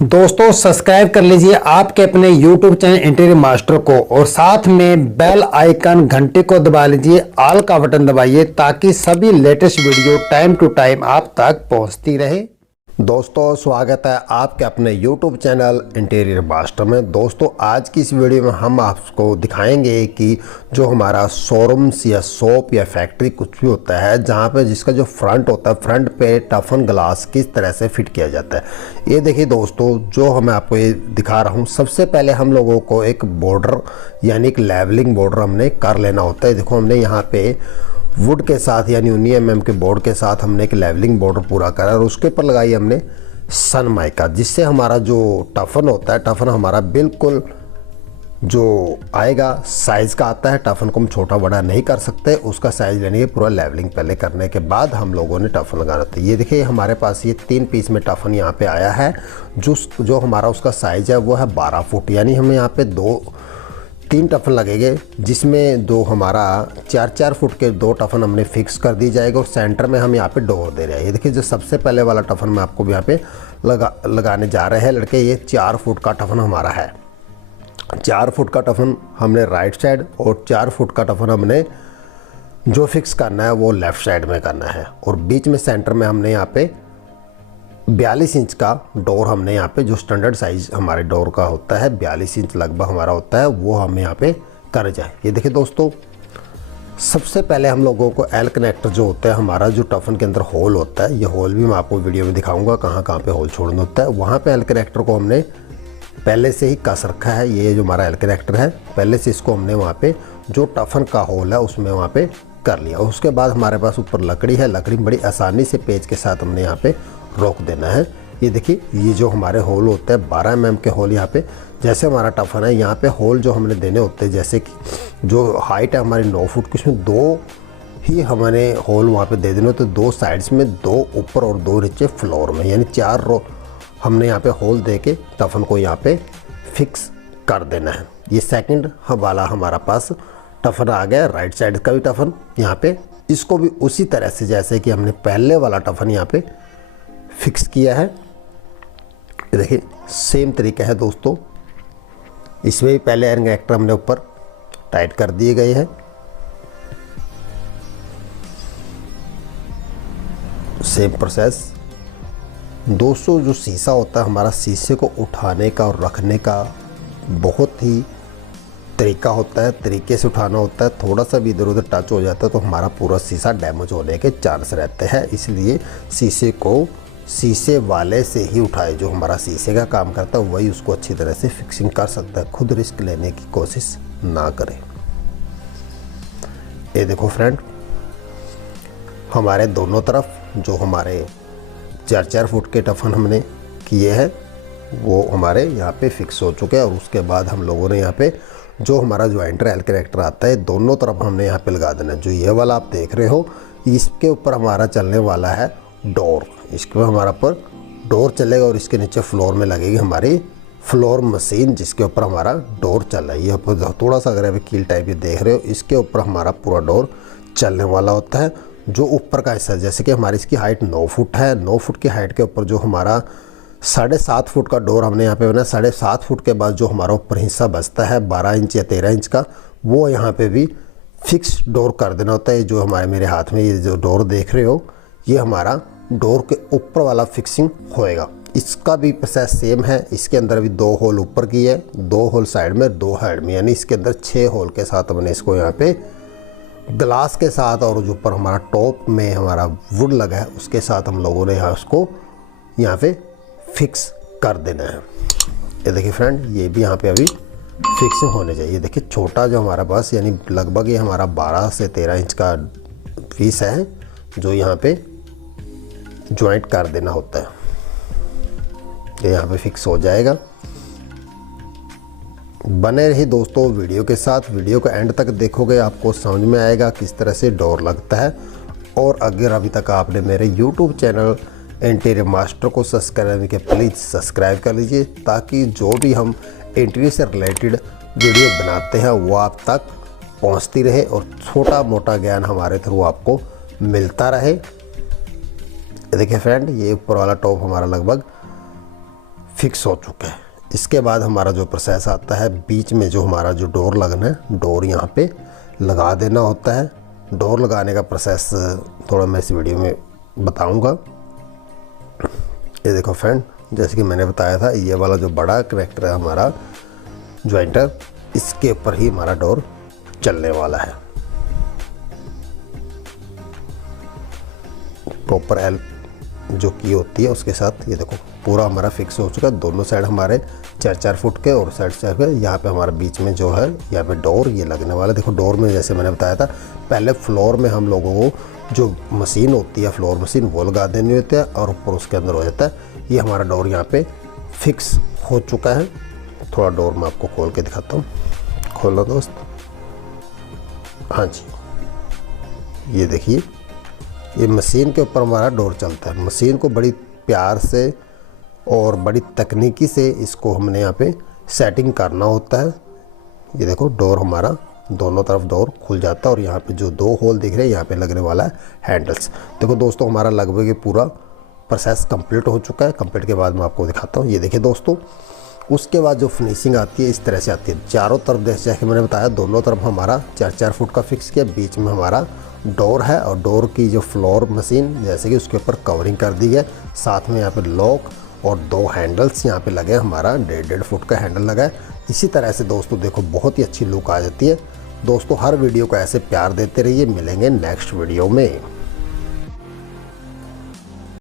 दोस्तों सब्सक्राइब कर लीजिए आपके अपने YouTube चैनल इंटीरियर मास्टर को और साथ में बेल आइकन घंटे को दबा लीजिए, ऑल का बटन दबाइए ताकि सभी latest video time to time आप तक पहुंचती रहे। दोस्तों स्वागत है आपके अपने YouTube चैनल इंटीरियर मास्टर में। दोस्तों आज की इस वीडियो में हम आपको दिखाएंगे कि जो हमारा शोरूम्स या शॉप या फैक्ट्री कुछ भी होता है जहाँ पे जिसका जो फ्रंट होता है, फ्रंट पे टफन ग्लास किस तरह से फिट किया जाता है। ये देखिए दोस्तों, जो मैं आपको ये दिखा रहा हूँ, सबसे पहले हम लोगों को एक बॉर्डर यानी एक लेवलिंग बॉर्डर हमने कर लेना होता है। देखो हमने यहाँ पे वुड के साथ यानी 19 mm के बोर्ड के साथ हमने एक लेवलिंग बॉर्डर पूरा करा और उसके ऊपर लगाई हमने सन माइका, जिससे हमारा जो टफन होता है, टफन हमारा बिल्कुल जो आएगा साइज़ का आता है। टफन को हम छोटा बड़ा नहीं कर सकते, उसका साइज़ लेने के पूरा लेवलिंग पहले करने के बाद हम लोगों ने टफन लगाना था। ये देखिए हमारे पास ये 3 पीस में टफन यहाँ पे आया है। जो हमारा उसका साइज़ है वो है 12 फुट, यानी हमें यहाँ पे 3 टफन लगेंगे, जिसमें दो हमारा 4-4 फुट के 2 टफन हमने फिक्स कर दी जाएगा और सेंटर में हम यहाँ पे डोर दे रहे हैं। ये देखिए जो सबसे पहले वाला टफन मैं आपको यहाँ पे लगाने जा रहे हैं लड़के, ये 4 फुट का टफन हमारा है। 4 फुट का टफन हमने राइट साइड और 4 फुट का टफन हमने जो फिक्स करना है वो लेफ़्ट साइड में करना है और बीच में सेंटर में हमने यहाँ पे 42 इंच का डोर हमने यहाँ पे, जो स्टैंडर्ड साइज़ हमारे डोर का होता है 42 इंच लगभग हमारा होता है, वो हमें यहाँ पे कर जाए। ये देखिए दोस्तों, सबसे पहले हम लोगों को एल कनेक्टर जो होता है हमारा, जो टफन के अंदर होल होता है, ये होल भी मैं आपको वीडियो में दिखाऊंगा कहाँ कहाँ पे होल छोड़ना होता है। वहाँ पे एल कनेक्टर को हमने पहले से ही कस रखा है। ये जो हमारा एल कनेक्टर है पहले से इसको हमने वहाँ पे जो टफन का होल है उसमें वहाँ पे कर लिया। और उसके बाद हमारे पास ऊपर लकड़ी है, लकड़ी बड़ी आसानी से पेज के साथ हमने यहाँ पे रोक देना है। ये देखिए ये जो हमारे होल होते हैं 12 mm के होल, यहाँ पे जैसे हमारा टफन है यहाँ पे होल जो हमने देने होते हैं, जैसे कि जो हाइट है हमारी 9 फुट की, उसमें 2 ही हमारे होल वहाँ पे दे देने होते हैं, 2 साइड्स में, 2 ऊपर और 2 नीचे फ्लोर में, यानी 4 रो हमने यहाँ पे होल दे के टफन को यहाँ पे फिक्स कर देना है। ये सेकंड वाला हमारा पास टफन आ गया, राइट साइड का भी टफन यहाँ पे, इसको भी उसी तरह से जैसे कि हमने पहले वाला टफन यहाँ पे फिक्स किया है। देखिए सेम तरीका है दोस्तों, इसमें भी पहले एयर कनेक्टर हमने ऊपर टाइट कर दिए गए हैं। सेम प्रोसेस दोस्तों, जो शीशा होता है हमारा, शीशे को उठाने का और रखने का बहुत ही तरीका होता है, तरीके से उठाना होता है। थोड़ा सा भी इधर उधर टच हो जाता है तो हमारा पूरा शीशा डैमेज होने के चांस रहते हैं, इसलिए शीशे को शीशे वाले से ही उठाए। जो हमारा शीशे का काम करता है वही उसको अच्छी तरह से फिक्सिंग कर सकता है, खुद रिस्क लेने की कोशिश ना करें। ये देखो फ्रेंड, हमारे दोनों तरफ जो हमारे 4-4 फुट के टफन हमने किए हैं वो हमारे यहाँ पे फिक्स हो चुके हैं। और उसके बाद हम लोगों ने यहाँ पे जो हमारा ज्वाइंटर एल कनेक्टर आता है दोनों तरफ हमने यहाँ पे लगा देना है। जो ये वाला आप देख रहे हो इसके ऊपर हमारा चलने वाला है डोर, इसके हमारा पर डोर चलेगा और इसके नीचे फ्लोर में लगेगी हमारी फ्लोर मशीन, जिसके ऊपर हमारा डोर चल रहा है। ये थोड़ा सा अगर अभी कील टाइप ये देख रहे हो, इसके ऊपर हमारा पूरा डोर चलने वाला होता है। जो ऊपर का हिस्सा, जैसे कि हमारी इसकी हाइट 9 फुट है, 9 फुट की हाइट के ऊपर जो हमारा 7.5 फुट का डोर हमने यहाँ पे बनाया, 7.5 फुट के बाद जो हमारा ऊपर हिस्सा बचता है 12 इंच या 13 इंच का, वो यहाँ पे भी फिक्स डोर कर देना होता है। जो हमारे मेरे हाथ में ये जो डोर देख रहे हो, ये हमारा डोर के ऊपर वाला फिक्सिंग होएगा। इसका भी प्रोसेस सेम है, इसके अंदर भी 2 होल ऊपर की है, 2 होल साइड में, 2 हेड में, यानी इसके अंदर 6 होल के साथ हमने इसको यहाँ पे ग्लास के साथ और जो ऊपर हमारा टॉप में हमारा वुड लगा है उसके साथ हम लोगों ने यहाँ उसको यहाँ पे फिक्स कर देना है। ये देखिए फ्रेंड, ये भी यहाँ पे अभी फिक्सिंग होने चाहिए। देखिए छोटा जो हमारा बस, यानी लगभग ये हमारा 12 से 13 इंच का पीस है जो यहाँ पे ज्वाइंट कर देना होता है। ये यहाँ पे फिक्स हो जाएगा। बने रही दोस्तों वीडियो के साथ, वीडियो को एंड तक देखोगे आपको समझ में आएगा किस तरह से डोर लगता है। और अगर अभी तक आपने मेरे YouTube चैनल इंटीरियर मास्टर को सब्सक्राइब किया, प्लीज़ सब्सक्राइब कर लीजिए ताकि जो भी हम इंटीरियर से रिलेटेड वीडियो बनाते हैं वो आप तक पहुंचती रहे और छोटा मोटा ज्ञान हमारे थ्रू आपको मिलता रहे। देखिए फ्रेंड, ये ऊपर वाला टॉप हमारा लगभग फिक्स हो चुका है। इसके बाद हमारा जो प्रोसेस आता है, बीच में जो हमारा जो डोर लगना है, डोर यहाँ पे लगा देना होता है। डोर लगाने का प्रोसेस थोड़ा मैं इस वीडियो में बताऊंगा। ये देखो फ्रेंड, जैसे कि मैंने बताया था, ये वाला जो बड़ा कनेक्टर है हमारा ज्वाइंटर, इसके ऊपर ही हमारा डोर चलने वाला है। प्रॉपर एल जो की होती है उसके साथ ये देखो पूरा हमारा फिक्स हो चुका है। दोनों साइड हमारे 4-4 फुट के और साइड साइड पे यहाँ पे हमारा बीच में जो है यहाँ पे डोर ये लगने वाला है। देखो डोर में जैसे मैंने बताया था, पहले फ्लोर में हम लोगों को जो मशीन होती है, फ्लोर मशीन, वो लगा देनी होती है और ऊपर उसके अंदर हो जाता है। ये हमारा डोर यहाँ पे फिक्स हो चुका है। थोड़ा डोर मैं आपको खोल के दिखाता हूँ। खोलो दोस्त। हाँ जी, ये देखिए, ये मशीन के ऊपर हमारा डोर चलता है। मशीन को बड़ी प्यार से और बड़ी तकनीकी से इसको हमने यहाँ पे सेटिंग करना होता है। ये देखो डोर हमारा दोनों तरफ डोर खुल जाता है और यहाँ पे जो 2 होल दिख रहे हैं यहाँ पे लगने वाला है हैंडल्स। देखो दोस्तों, हमारा लगभग ये पूरा प्रोसेस कंप्लीट हो चुका है। कंप्लीट के बाद मैं आपको दिखाता हूँ। ये देखिए दोस्तों, उसके बाद जो फिनिशिंग आती है इस तरह से आती है। चारों तरफ जैसे कि मैंने बताया, दोनों तरफ हमारा 4-4 फुट का फिक्स किया, बीच में हमारा डोर है और डोर की जो फ्लोर मशीन जैसे कि उसके ऊपर कवरिंग कर दी है। साथ में यहाँ पे लॉक और 2 हैंडल्स यहाँ पे लगे, हमारा 1.5 फुट का हैंडल लगा है। इसी तरह से दोस्तों देखो बहुत ही अच्छी लुक आ जाती है। दोस्तों हर वीडियो को ऐसे प्यार देते रहिए। मिलेंगे नेक्स्ट वीडियो में।